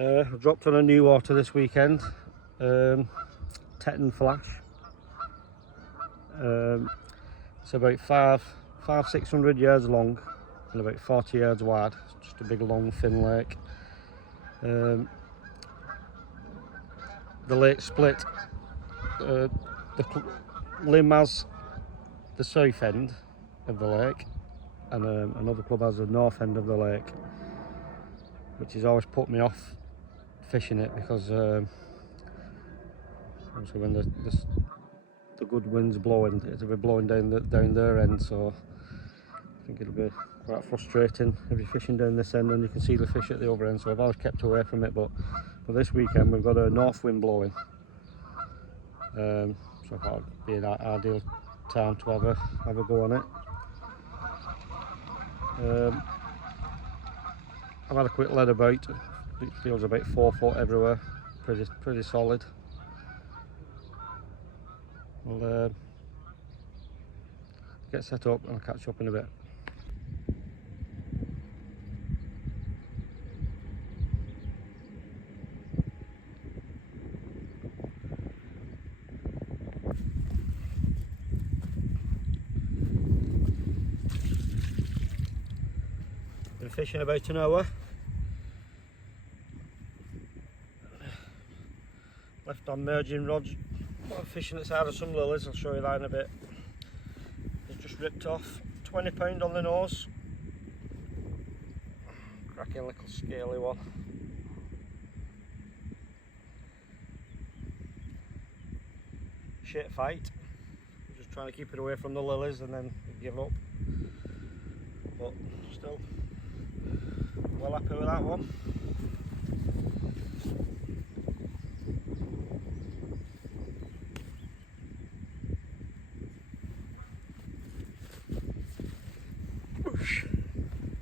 I dropped on a new water this weekend, Teton Flash. It's about 600 yards long and about 40 yards wide. It's just a big long thin lake. The lake split. The Lim has the south end of the lake, and another club has the north end of the lake, which has always put me off fishing it because obviously when the good wind's blowing, it'll be blowing down their end, so I think it'll be quite frustrating if you're fishing down this end and you can see the fish at the other end. So I've always kept away from it, but for this weekend we've got a north wind blowing, so I thought it'd be an ideal time to have a go on it. I've had a quick lead about. It feels about 4 foot everywhere, pretty solid. I'll get set up and I'll catch up in a bit. Been fishing about an hour. Left on merging rods. I'm fishing outside of some lilies, I'll show you that in a bit. It's just ripped off. 20 pound on the nose. Cracking little scaly one. Shit fight. I'm just trying to keep it away from the lilies and then give up. But still, well happy with that one.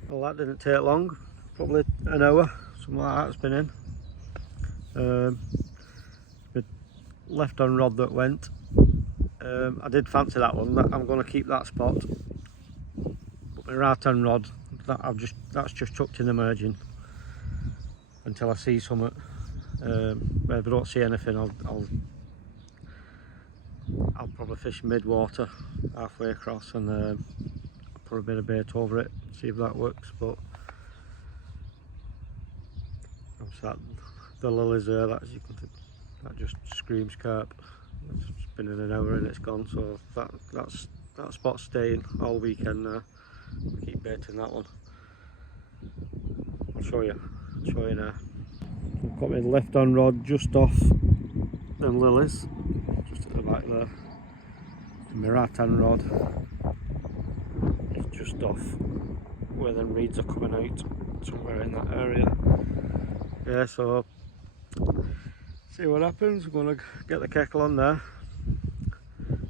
Well, that didn't take long, probably an hour, something like that. It's been in. The left on rod that went. I did fancy that one. I'm going to keep that spot. But my right hand rod, that's just chucked in the margin until I see something. If I don't see anything, I'll probably fish mid water, halfway across, and put a bit of bait over it, see if that works. But the lilies there, that just screams carp. It's been in an hour and it's gone, so that spot's staying all weekend now. I'll keep baiting that one. I'll show you now. I've got my left on rod just off them lilies, just at the back there, and my right hand rod is just off where them reeds are coming out, somewhere in that area. Yeah, so see what happens. We're going to get the kettle on there,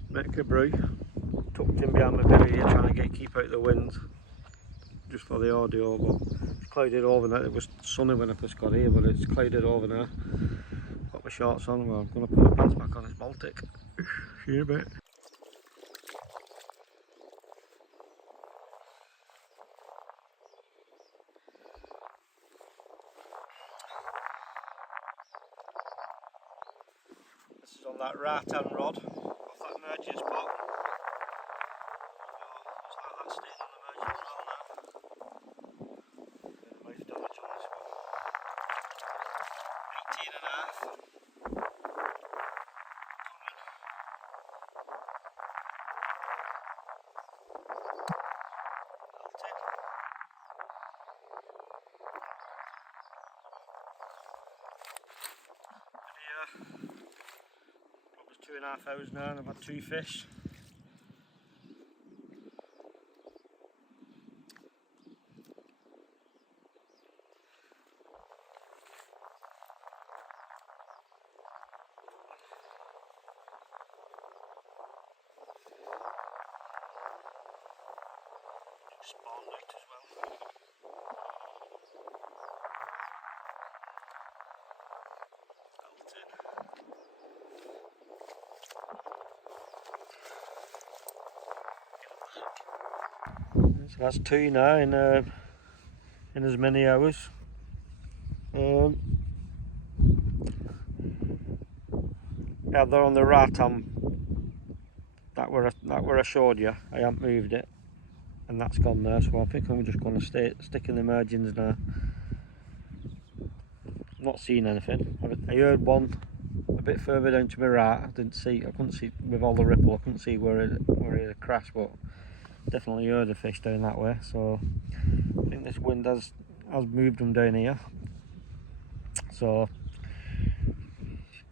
make a brew, tucked in behind my belly here, trying to keep out the wind just for the audio. But it's clouded over now. It was sunny when I first got here, but it's clouded over now. Got my shorts on. Well, I'm going to put my pants back on. It's Baltic. See you in a bit. This is on that right hand rod off that merging spot. Looks like that's staying on the merging as well now. Bit of mouth damage on this one. 18 and a half. Probably 2.5 hours now and I've had 2 fish. Spawned out as well. So that's 2 now in as many hours. Yeah, they're on the right that where I showed you. I haven't moved it, and that's gone there, so I think I'm just going to stick in the margins now. Not seen anything. I heard one a bit further down to my right. I couldn't see with all the ripple. I couldn't see where it crashed, but definitely heard a fish down that way. So I think this wind has moved them down here. So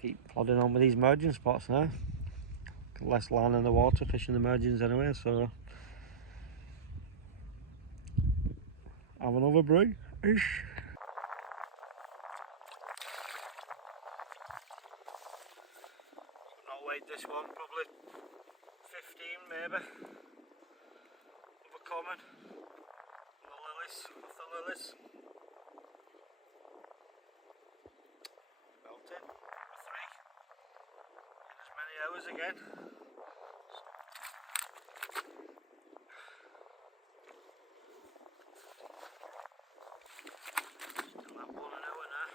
keep plodding on with these margin spots now. Less line in the water, fishing the margins anyway. So have another brew ish. Not weighed this one, probably 15 maybe. Of a common. The lilies. Melted. 3. In as many hours again. Still at 1 an hour now.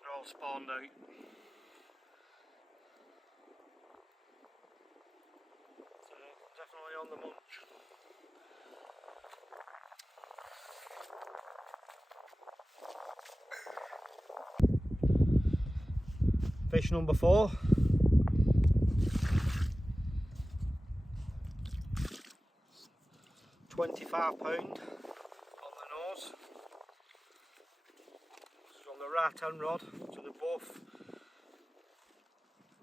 They're all spawned out. So definitely on the munch. Fish number 4. £25 on the nose. This is on the right hand rod, so they're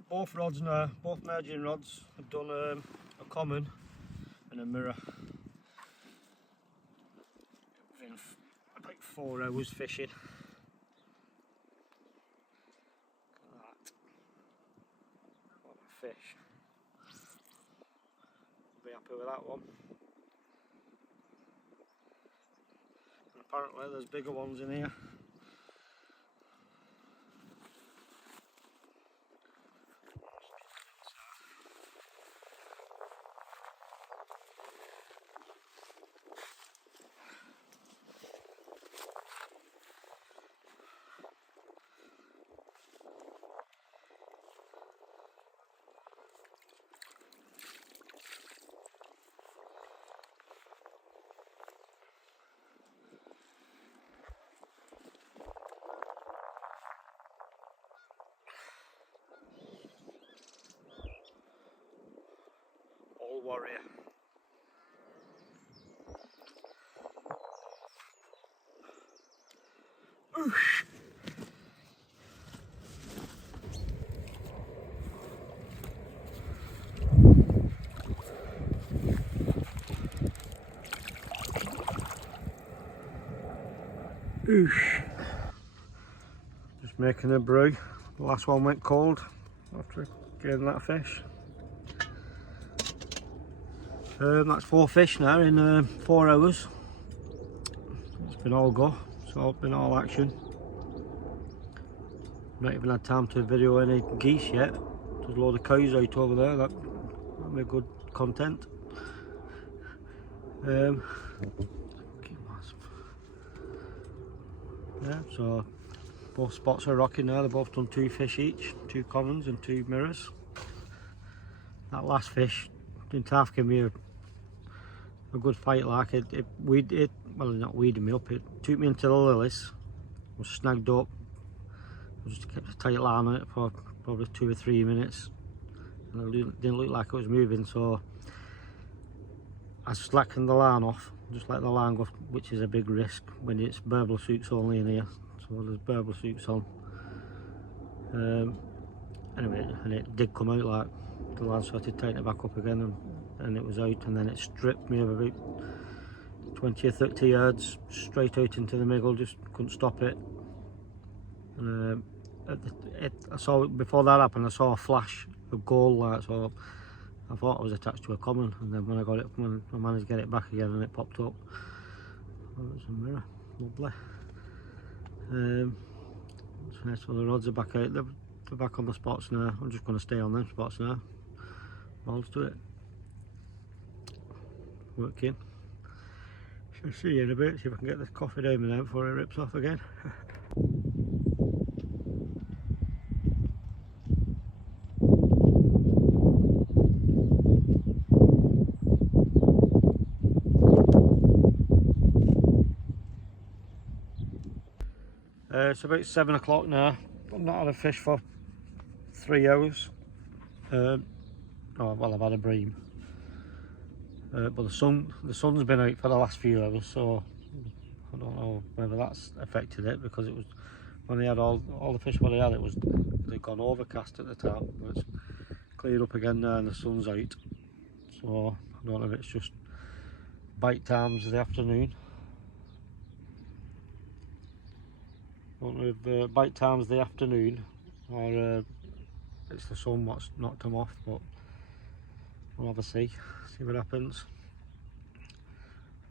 both rods now, both margin rods have done a common and a mirror. Within about 4 hours fishing. Look at that. What a fish. I'll be happy with that one. And apparently there's bigger ones in here. All warrior. Oosh. Oosh. Just making a brew. The last one went cold after getting that fish. That's 4 fish now in 4 hours. It's been all go, so it's been all action. Not even had time to video any geese yet. There's a load of cows out over there. That'll be good content. Yeah, so both spots are rocking now. They've both done 2 fish each, 2 commons and 2 mirrors. That last fish didn't half give me a good fight. Like well, not weeded me up. It took me into the lilies. Was snagged up. I just kept a tight line on it for probably 2 or 3 minutes. And it didn't look like it was moving, so I slackened the line off. Just let the line go, which is a big risk when it's burble suits only in here. So there's burble suits on. Anyway, and it did come out, like the line started tightening it back up again, and it was out, and then it stripped me of about 20 or 30 yards straight out into the middle. Just couldn't stop it. And I saw, before that happened, I saw a flash of gold light, so I thought I was attached to a common, and then when I got it, when I managed to get it back again and it popped up, oh, it was a mirror. Lovely. So the rods are back out. we're back on the spots now. I'm just going to stay on them spots now. Balls to it. Working. Shall see you in a bit, see if I can get this coffee down now before it rips off again. It's about 7 o'clock now. I've not had a fish for 3 hours. Oh, well, I've had a bream. But the sun's been out for the last few hours, so I don't know whether that's affected it, because it was when they had all the fish what they had, they'd gone overcast at the time, but it's cleared up again now and the sun's out. So I don't know if it's just bite times of the afternoon. I don't know if bite times of the afternoon or it's the sun what's knocked them off, but we'll have a see what happens.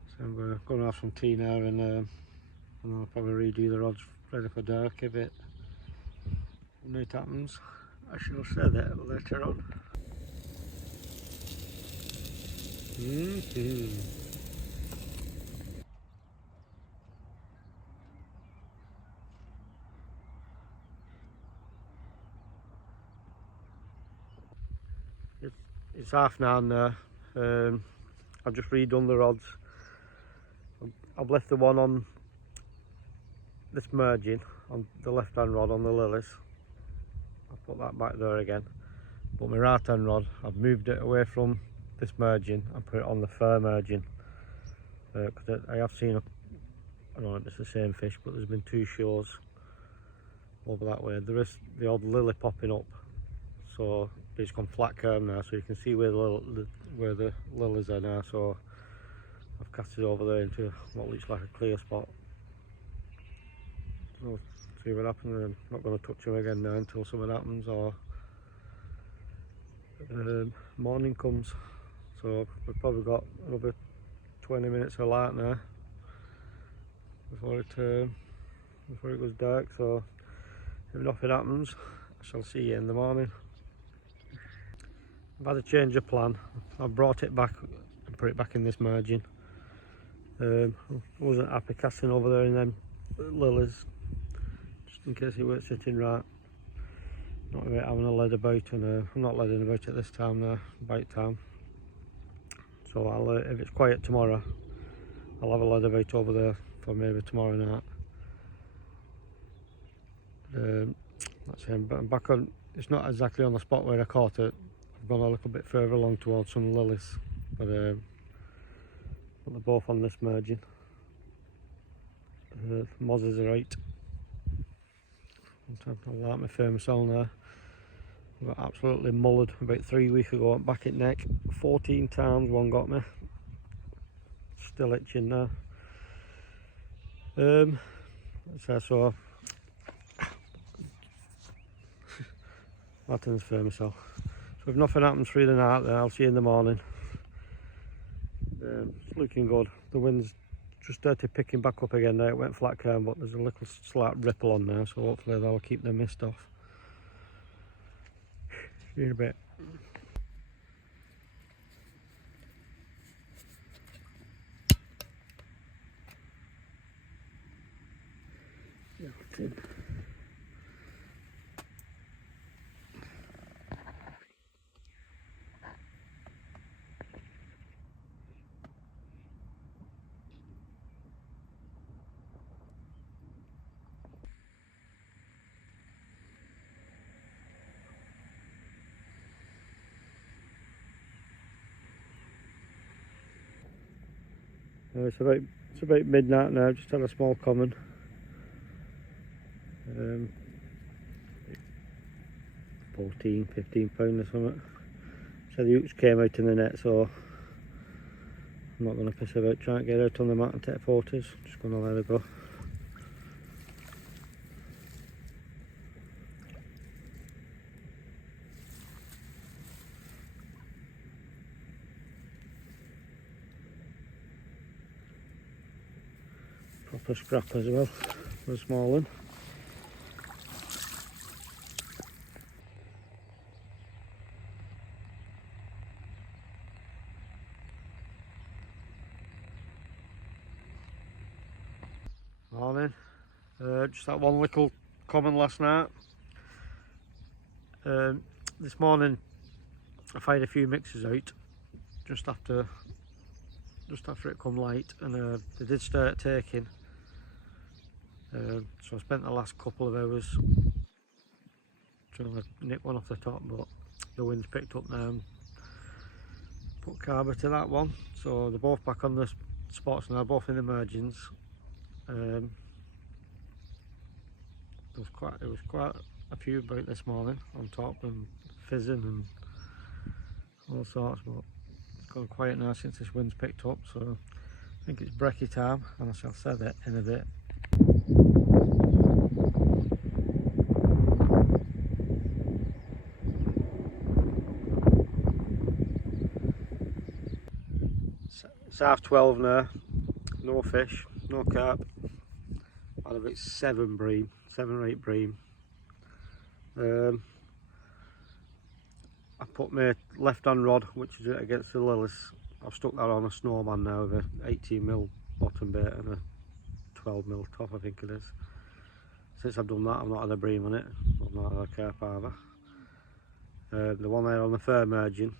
So we're going to have some tea now, and I'll probably redo the rods ready for dark if it happens. I shall say that later on. It's 9:30 now. I've just redone the rods. I've left the one on this merging on the left hand rod on the lilies. I'll put that back there again. But my right hand rod, I've moved it away from this merging and put it on the fur merging. Because I have seen, I don't know if it's the same fish, but there's been 2 shows over that way. There is the odd lily popping up. So it's gone flat curve now, so you can see where the lilies are now. So I've cast it over there into what looks like a clear spot. So see what happens. I'm not going to touch them again now until something happens or morning comes. So we've probably got another 20 minutes of light now before it goes dark. So if nothing happens, I shall see you in the morning. I've had a change of plan. I've brought it back and put it back in this margin. I wasn't happy casting over there in them lilies, just in case it weren't sitting right. Not about having a lead about, and I'm not leading about at this time now, bite time. So I'll, if it's quiet tomorrow, I'll have a lead about over there for maybe tomorrow night. That's it. But I'm back on. It's not exactly on the spot where I caught it. I've gone a little bit further along towards some lilies, but they're both on this margin. Mozzes are out. I like my thermosol now. I got absolutely mullered about 3 weeks ago. Back at neck 14 times, one got me. Still itching now. So Martin's thermosol. So if nothing happens through the night, then I'll see you in the morning. It's looking good. The wind's just started picking back up again now. It went flat calm, but there's a little slight ripple on now, so hopefully that'll keep the mist off. See you in a bit. It's about midnight now. Just had a small common. 14-15 pound or something. So the hooks came out in the net, so I'm not going to piss about trying to get out on the mat and take photos. Just going to let it go. Proper scrap as well for a small one. Just that one little common last night. This morning I fired a few mixes out just after it come light, and they did start taking. So I spent the last couple of hours trying to nip one off the top, but the wind's picked up now and put carb to that one. So they're both back on the spots now, both in the margins. There was quite a few about this morning on top and fizzing and all sorts, but it's gone quiet now since this wind's picked up, so I think it's brekkie time, and I shall say that in a bit. It's 12:30 now, no fish, no carp. Had about 7 or 8 bream. I put my left hand rod, which is against the lilies. I've stuck that on a snowman now with a 18mm bottom bait and a 12mm top, I think it is. Since I've done that, I've not had a bream on it. I've not had a carp either. The one there on the fur margin,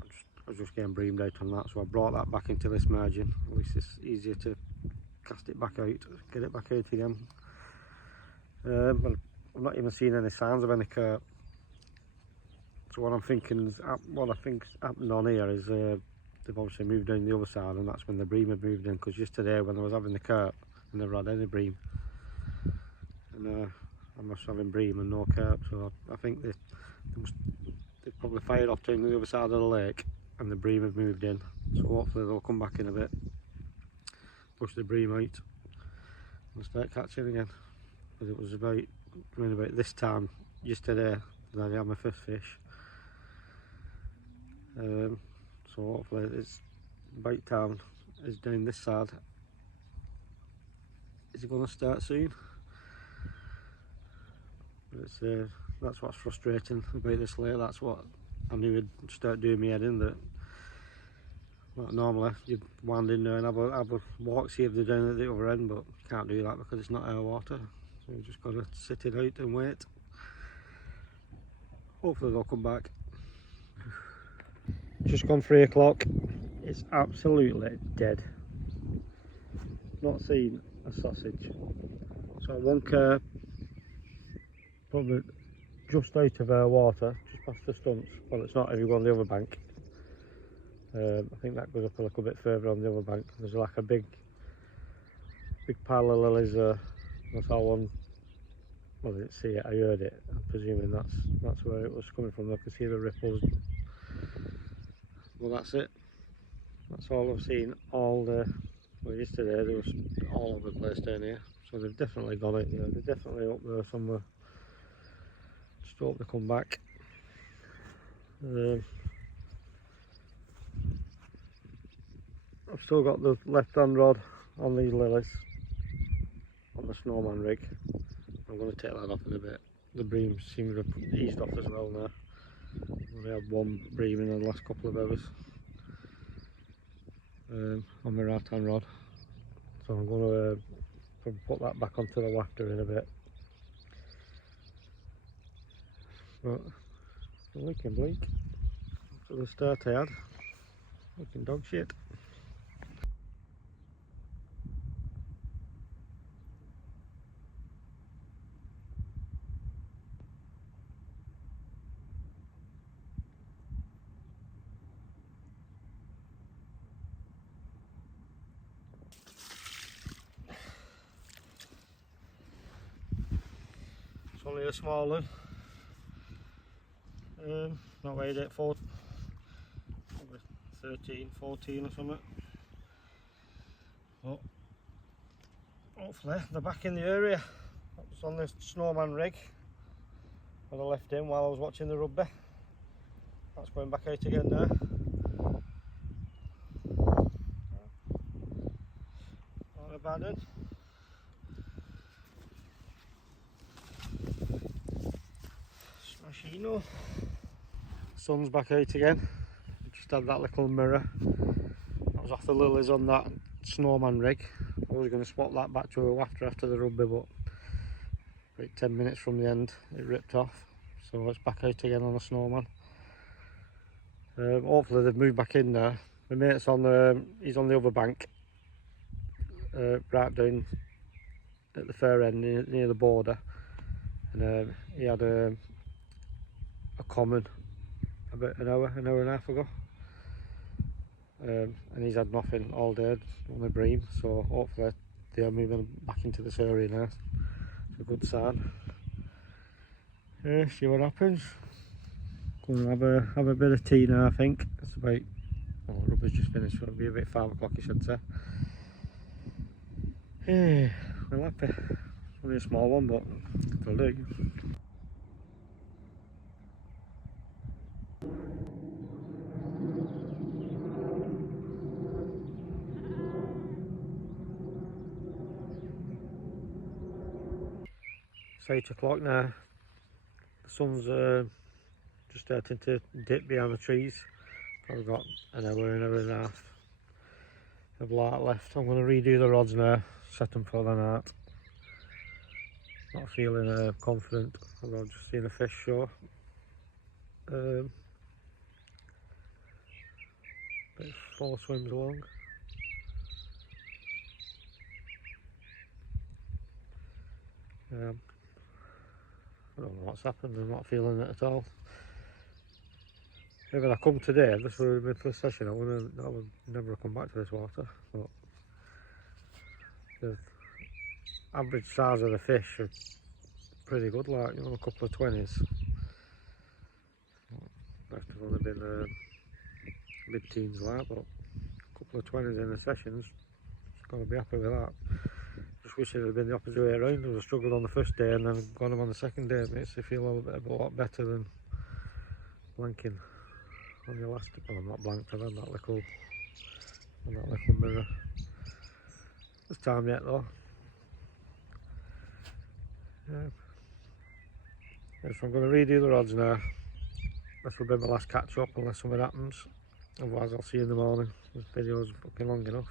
I was just getting breamed out on that, so I brought that back into this margin. At least it's easier to cast it back out, get it back out again. But I've not even seen any signs of any carp. So what I think's happened on here is they've obviously moved down the other side, and that's when the bream had moved in, because yesterday when I was having the carp, I never had any bream. And I was having bream and no carp, so I think they've probably fired off down the other side of the lake and the bream have moved in. So hopefully they'll come back in a bit, push the bream out and start catching again. Because it was about this time yesterday that I had my first fish. So hopefully it's bite time is down this side. Is it going to start soon? But that's what's frustrating about this lake. That's what I knew would start doing me head in. That normally you'd wind in there and have a walk, see if they're down at the other end, but you can't do that because it's not our water. So you've just got to sit it out and wait. Hopefully they'll come back. Just gone 3 o'clock. It's absolutely dead. Not seen a sausage. So one carp, probably just out of our water, just past the stumps. Well, it's not if you go on the other bank. I think that goes up a little bit further on the other bank. There's like a big pile of lilies there. I saw one. Well, I didn't see it, I heard it. I'm presuming that's where it was coming from. I could see the ripples. Well, that's it. That's all I've seen all day. Well, yesterday there was all over the place down here. So they've definitely got it. You know, they're definitely up there somewhere. Just hope they come back. I've still got the left hand rod on these lilies on the snowman rig. I'm going to take that off in a bit. The bream seems to have eased off as well now. We had one bream in the last couple of hours on my right hand rod. So I'm going to put that back onto the wafter in a bit. But it's looking bleak. So the start I had, looking dog shit. It's only a small one. Not weighed it, probably 13, 14 or something. But hopefully they're back in the area. That was on the snowman rig when I left him while I was watching the rugby. That's going back out again now. Not a bad one. Smashino. Sun's back out again. Just had that little mirror. That was off the lilies on that snowman rig. I was going to swap that back to a wafter after the rugby, but about 10 minutes from the end it ripped off, so it's back out again on a snowman. Hopefully they've moved back in there. My mate's on he's on the other bank, right down at the fair end near the border, and he had a common about an hour and a half ago, and he's had nothing all day on the Bream, so hopefully they are moving back into this area now. It's a good sign. Yeah, see what happens. Going to have a bit of tea now, I think. It's about, well, rugby's just finished, so it'll be about 5 o'clock, I should say. Yeah, well, happy. It's only a small one, but it'll do. It's 8 o'clock now. The sun's just starting to dip behind the trees. Probably got an hour and a half of light left. I'm going to redo the rods now, set them for the night. Not feeling confident, although I've just seen a fish show. About 4 swims along. I don't know what's happened, I'm not feeling it at all. If I come today, this would have been for the session, I would never come back to this water. But the average size of the fish are pretty good, like, you know, a couple of 20s. Must have only been mid-teens like, but a couple of 20s in the sessions, just got to be happy with that. Just wish it had been the opposite way around. I struggled on the first day and then got them on the second day. It makes you feel a lot better than blanking on your last. Well, I'm not blanked, I've had that little mirror. It's time yet though. Yeah. So I'm going to redo the rods now. This will be my last catch up unless something happens. Otherwise I'll see you in the morning. This video's fucking long enough.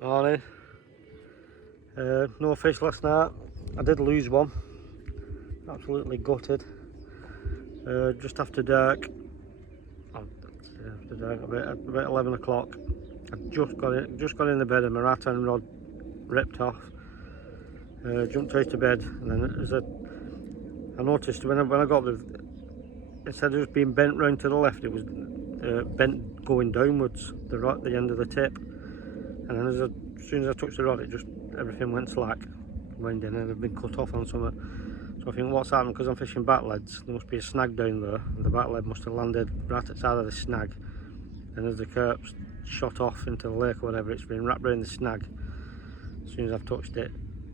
Morning. No fish last night. I did lose one. Absolutely gutted. Just after dark. About 11 o'clock. I just got in the bed and my right hand rod ripped off. Jumped out of bed, and then I noticed when I got there, instead of just being bent round to the left, it was bent going downwards, the end of the tip. And then as soon as I touched the rod, everything went slack, wound in, and it had been cut off on something. So I think what's happened, because I'm fishing back leads, there must be a snag down there, and the back lead must have landed right at the side of the snag. And as the carp's shot off into the lake or whatever. It's been wrapped around the snag. As soon as I've touched it,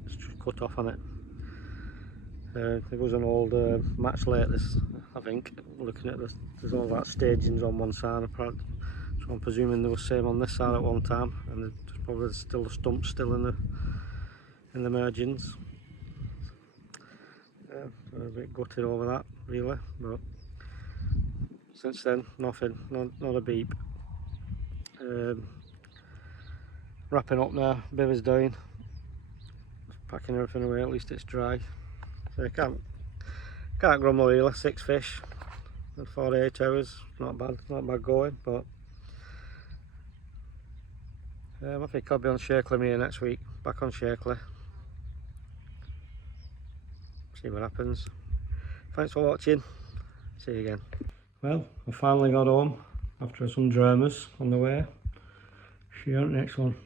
it's just cut off on it. There was an old match lake, this, I think, looking at this, there's all that stagings on one side, apparently. So I'm presuming there was same on this side at one time, and there's probably still the stumps still in the margins. I'm a bit gutted over that, really, but since then, nothing, not a beep. Wrapping up now, beaver's down, packing everything away, at least it's dry. So I can't grumble really. 6 fish in 48 hours, not bad going, but I think I'll be on Shakely here next week, back on Shakely. See what happens. Thanks for watching, see you again. Well, I finally got home after some dramas on the way. See you on the next one.